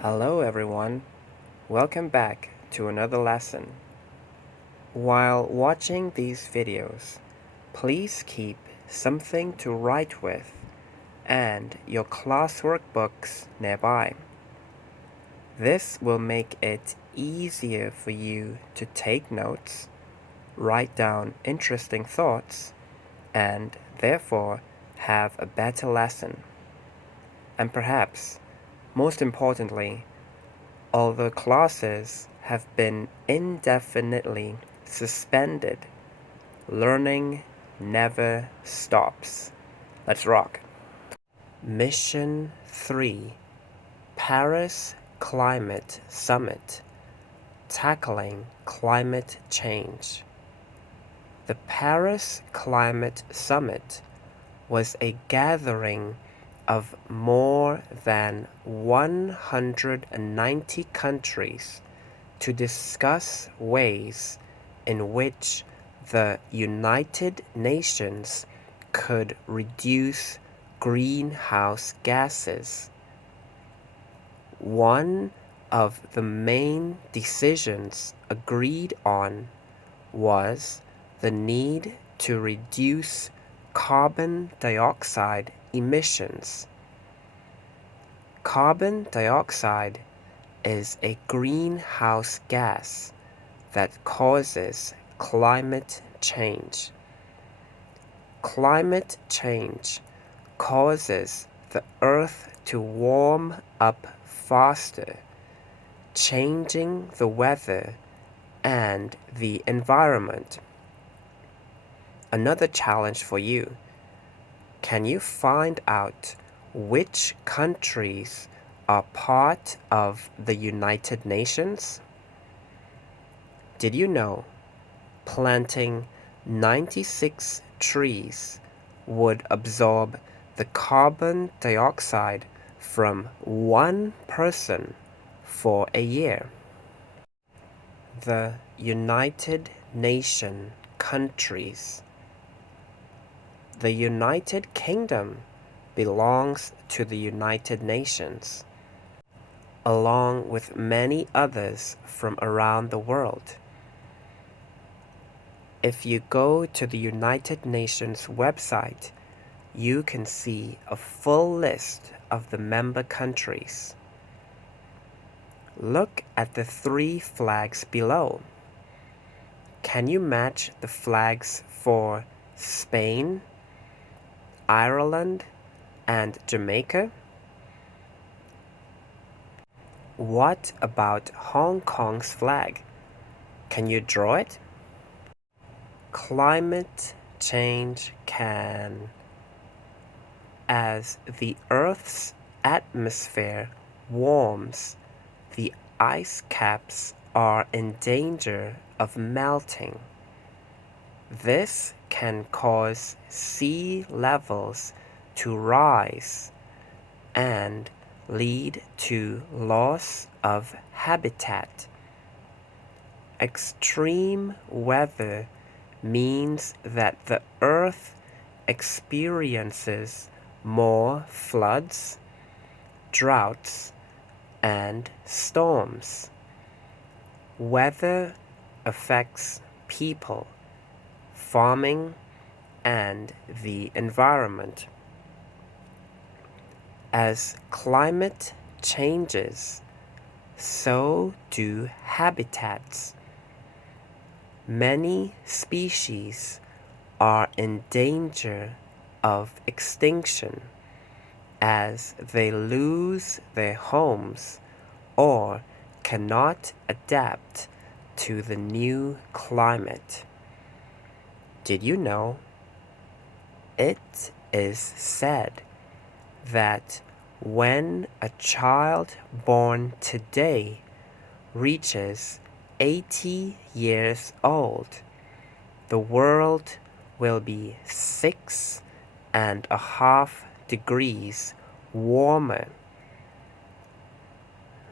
Hello everyone, welcome back to another lesson. While watching these videos, please keep something to write with and your classwork books nearby. This will make it easier for you to take notes, write down interesting thoughts, and therefore have a better lesson. And perhaps, most importantly, although classes have been indefinitely suspended, learning never stops. Let's rock. Mission 3 Paris Climate Summit Tackling Climate Change. The Paris Climate Summit was a gathering of more than 190 countries to discuss ways in which the United Nations could reduce greenhouse gases. One of the main decisions agreed on was the need to reduce carbon dioxide emissions. Carbon dioxide is a greenhouse gas that causes climate change. Climate change causes the Earth to warm up faster, changing the weather and the environment. Another challenge for you. Can you find out which countries are part of the United Nations? Did you know planting 96 trees would absorb the carbon dioxide from one person for a year? The United Nations countries. The United Kingdom belongs to the United Nations, along with many others from around the world. If you go to the United Nations website, you can see a full list of the member countries. Look at the three flags below. Can you match the flags for Spain, Ireland, and Jamaica? What about Hong Kong's flag? Can you draw it? Climate change can. As the Earth's atmosphere warms, the ice caps are in danger of melting. This can cause sea levels to rise and lead to loss of habitat. Extreme weather means that the Earth experiences more floods, droughts, and storms. Weather affects people, farming, and the environment. As climate changes, so do habitats. Many species are in danger of extinction as they lose their homes or cannot adapt to the new climate. Did you know? It is said that when a child born today reaches 80 years old, the world will be 6.5 degrees warmer.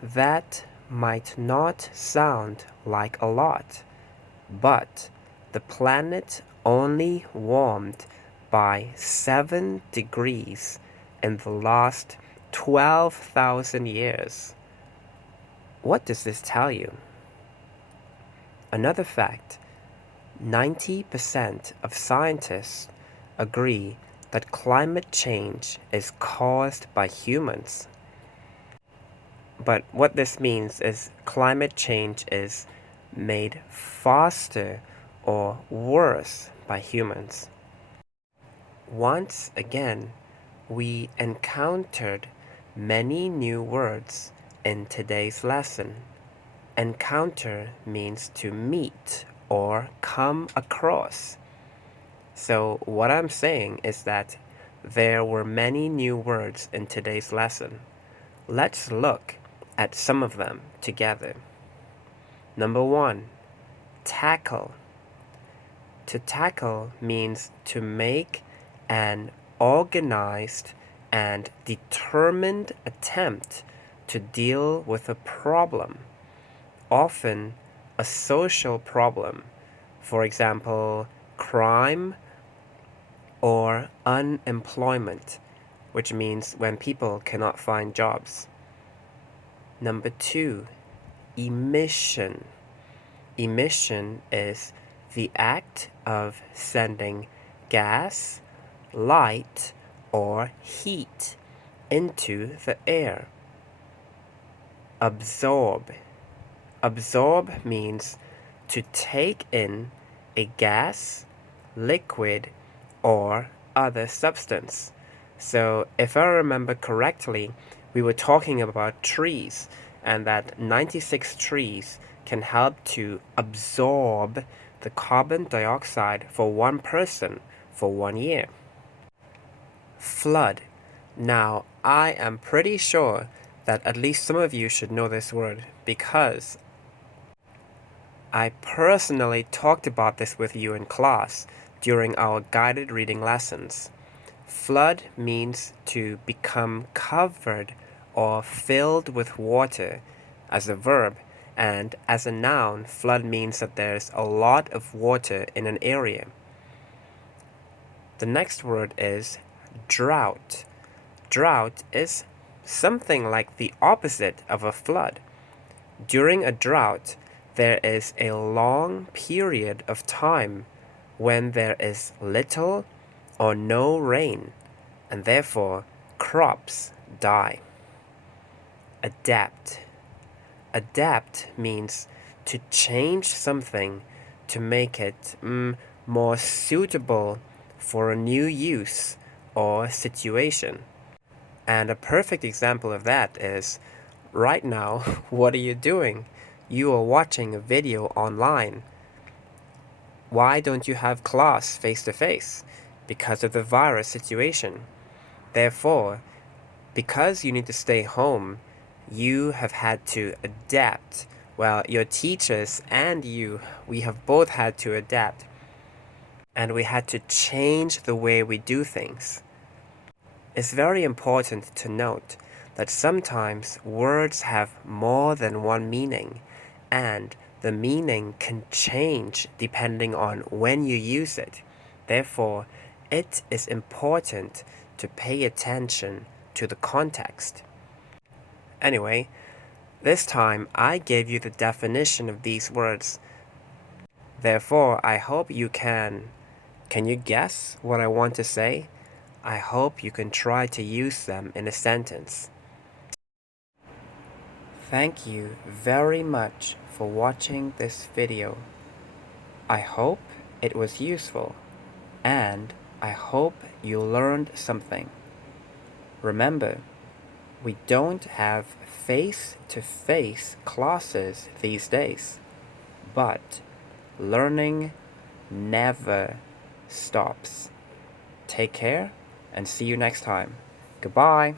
That might not sound like a lot, but the planet only warmed by 7 degrees in the last 12,000 years. what does this tell you? Another fact, 90% of scientists agree that climate change is caused by humans. But what this means is climate change is made faster or worse by humans. Once again, we encountered many new words in today's lesson. Encounter means to meet or come across. So what I'm saying is that there were many new words in today's lesson. Let's look at some of them together. Number 1, tackle. To tackle means to make an organized and determined attempt to deal with a problem, often a social problem, for example, crime or unemployment, which means when people cannot find jobs. Number 2, emission. Emission is the act of sending gas, light, or heat into the air. Absorb. Absorb means to take in a gas, liquid, or other substance. So if I remember correctly, we were talking about trees, and that 96 trees can help to absorb the carbon dioxide for one person for 1 year. Flood. Now, I am pretty sure that at least some of you should know this word because I personally talked about this with you in class during our guided reading lessons. Flood means to become covered or filled with water as a verb, and as a noun, flood means that there's a lot of water in an area. The next word is drought. Drought is something like the opposite of a flood. During a drought, there is a long period of time when there is little or no rain, and therefore crops die. Adapt. Adapt means to change something to make it more suitable for a new use or situation. And a perfect example of that is, right now, what are you doing? You are watching a video online. Why don't you have class face-to-face? Because of the virus situation. Therefore, because you need to stay home, you have had to adapt. Well, your teachers and you, we have both had to adapt. And we had to change the way we do things. It's very important to note that sometimes words have more than one meaning, and the meaning can change depending on when you use it. Therefore, it is important to pay attention to the context. Anyway, this time I gave you the definition of these words. Therefore, I hope you can you guess what I want to say? I hope you can try to use them in a sentence. Thank you very much for watching this video. I hope it was useful, and I hope you learned something. Remember, we don't have face-to-face classes these days, but learning never stops. Take care and see you next time. Goodbye.